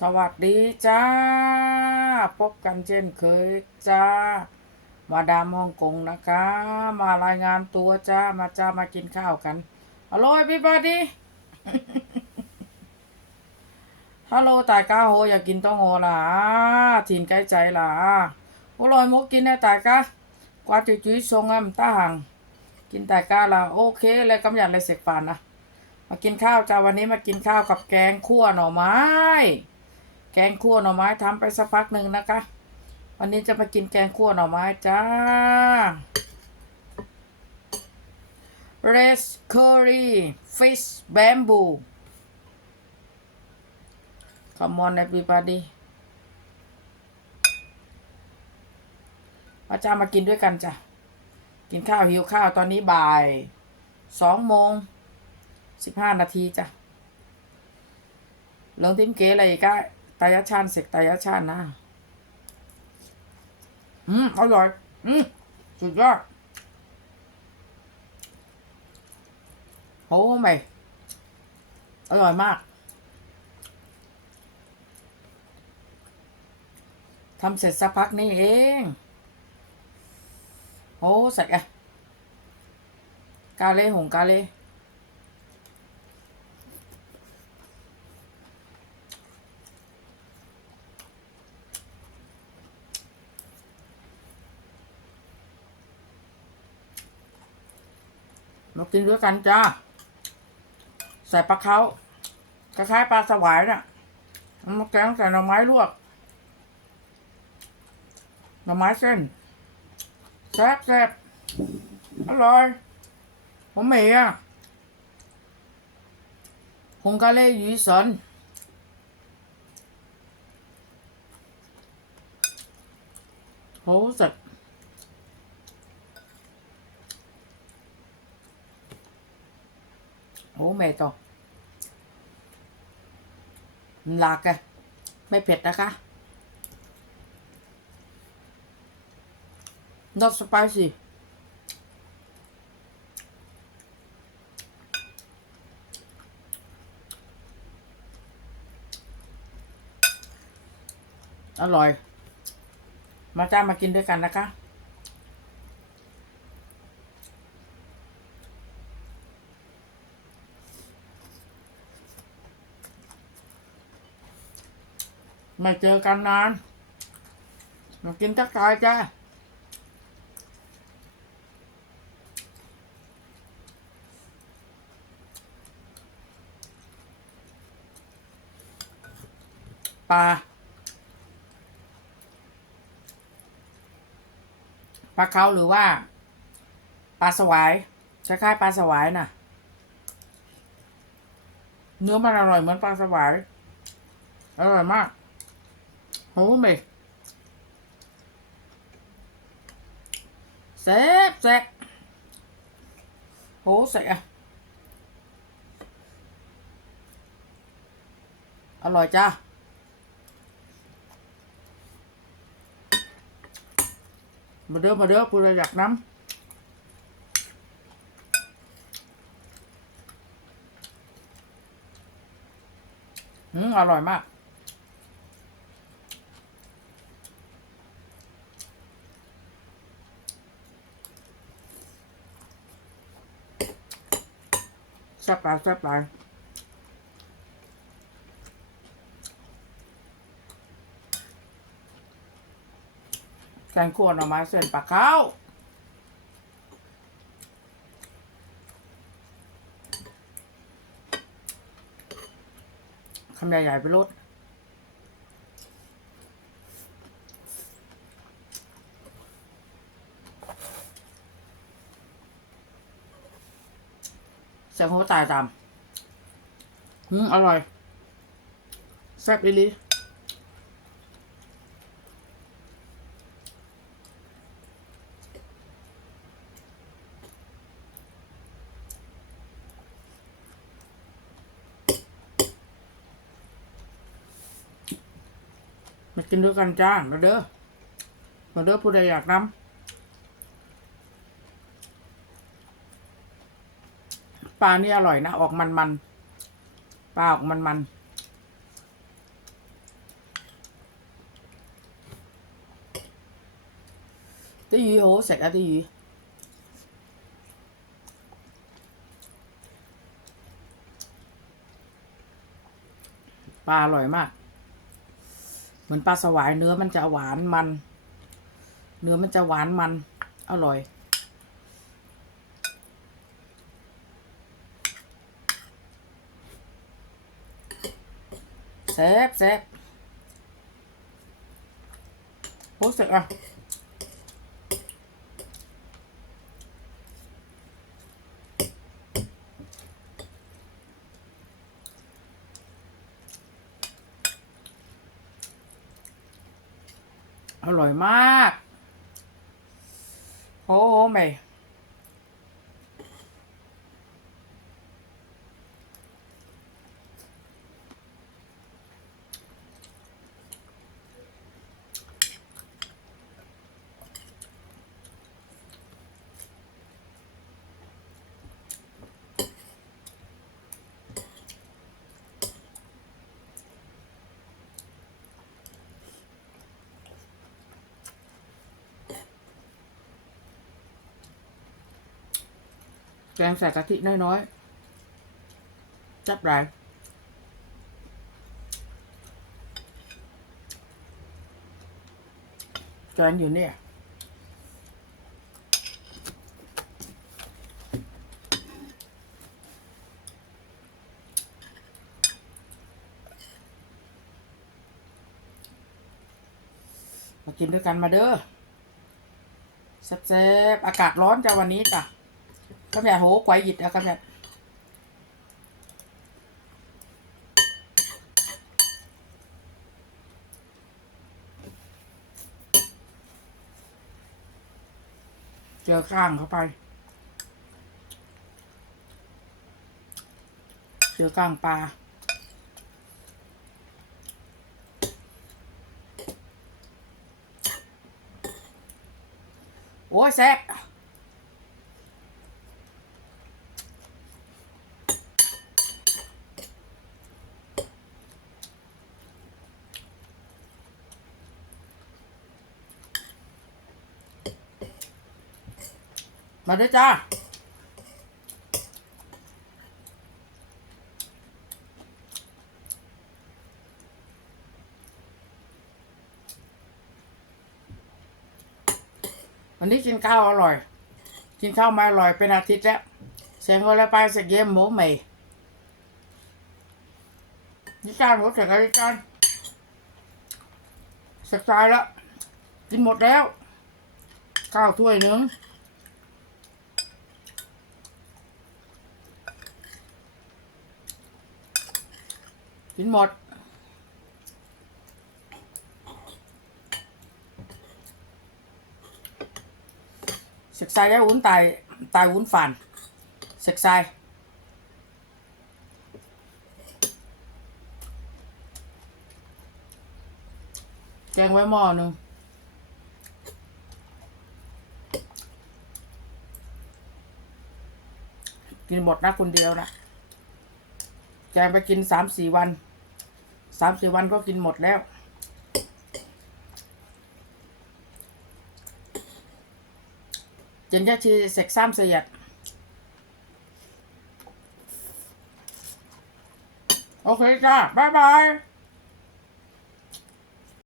สวัสดีจ้า พบกันเช่นเคยจ้า มาดามฮ่องกงนะคะ มารายงานตัวจ้า มาจ้ามากินข้าวกันฮัลโหลพี่บอดี้ฮัลโหลตายก้าโหอยากกินต้องโหล่ะถิ่นใกล้ใจล่ะโอ้ลอยมุกกินได้ตายก้ากว่าจะจุ้ยทรงอะมันตาห่างกินตายก้าล่ะโอเคเลยกำยันเลยเสกปานนะมากินข้าวจ้าวันนี้มากินข้าวกับแกงคั่วหน่อไม้ แกงคั่วหน่อไม้ทำไปสักพักหนึ่งนะคะ วันนี้จะมากินแกงคั่วหน่อไม้จ้า red curry fish bamboo come on everybody มาจ้ามากินด้วยกันจ้ะ กินข้าวหิวข้าวตอนนี้บ่ายสองโมงสิบห้านาทีจ้ะลงทิมเก๋อะไรอีก็ ตายชานเสกตายชานนะ อืมอร่อย อืมสุดยอดโอ้ไม่อร่อยมากทำเสร็จสักพักนี่เองโอ้ใส่อะกาเล่หงกาเล่ มากินด้วยกันจ้า ใส่ปลาเขาคล้ายๆปลาสวายน่ะมาแกงใส่หน่อไม้ลวก หน่อไม้เส้นแซ่บแซ่บอร่อยผมเมีอะคงกะเล่ยีสันโหสัตว์ อ้แม่ต่อหลากไงไม่เผ็ดนะคะ not spicy อร่อย มาจ้ามากินด้วยกันนะคะ ไม่เจอกันนาน มากินทักทายจ้าปลาปลาเขาหรือว่าปลาสวายคล้ายๆปลาสวายน่ะ เนื้อมันอร่อยเหมือนปลาสวายอร่อยมาก โหเมกแซ่บแซบโหใส่อะอร่อยจ้ามาเด้อมาเด้อผู้ใดอยากน้ำอืมอร่อยมาก แซ่บปลาแซ่บปลาแกงคั่วหน่อไม้เส้นปลาเข้าวคำใหญ่ๆไปรด เสียงหัวตายตาม อืม อร่อย แซ่บอีลีมากินด้วยกันจ้า มาเด้อ มาเด้อผู้ใดอยากนำ ลานี่อร่อยนะ ออกมันมันปลาออกมันมัน啲魚好好食啊！啲魚。ปลาอร่อยมาก เหมือนปลาสวายเนื้อมันจะหวานมัน เนื้อมันจะหวานมัน อร่อย แซ่บแซ่บรู้สึกอะอร่อยมาก โอ้โหแม่ แกงใส่กะทิน้อยๆจับไรแกงอยู่เนี่ยมากินด้วยกันมาเด้อแซ่บๆอากาศร้อนจ้ะวันนี้จ้ะ ก็แบบโหไกวหยิดอะก็แบบเจอข้างเข้าไป เจอก้างปลา โอ้ยแซ่บ มาด้วยจ้าวันนี้กินข้าวอร่อย กินข้าวมาอร่อยเป็นอาทิตย์แล้ว เสียงก็แล้วไปเสักเยี่ยมหมูใหม่นี่จานหมูเสร็จแล้วนี่จานเสร็จตายแล้ว กินหมดแล้ว ข้าวถ้วยหนึ่ง กินหมด เสกไซได้วุ้นตายตายวุ้นฝัน เสกไซแกงไว้หม้อหนึ่งกินหมดนะคนเดียวนะ จงไปกินสามสี่วันสามสี่วันก็กินหมดแล้ว เจนยาชีเสกซ้ำเสียดโอเคจ้าบ๊ายบาย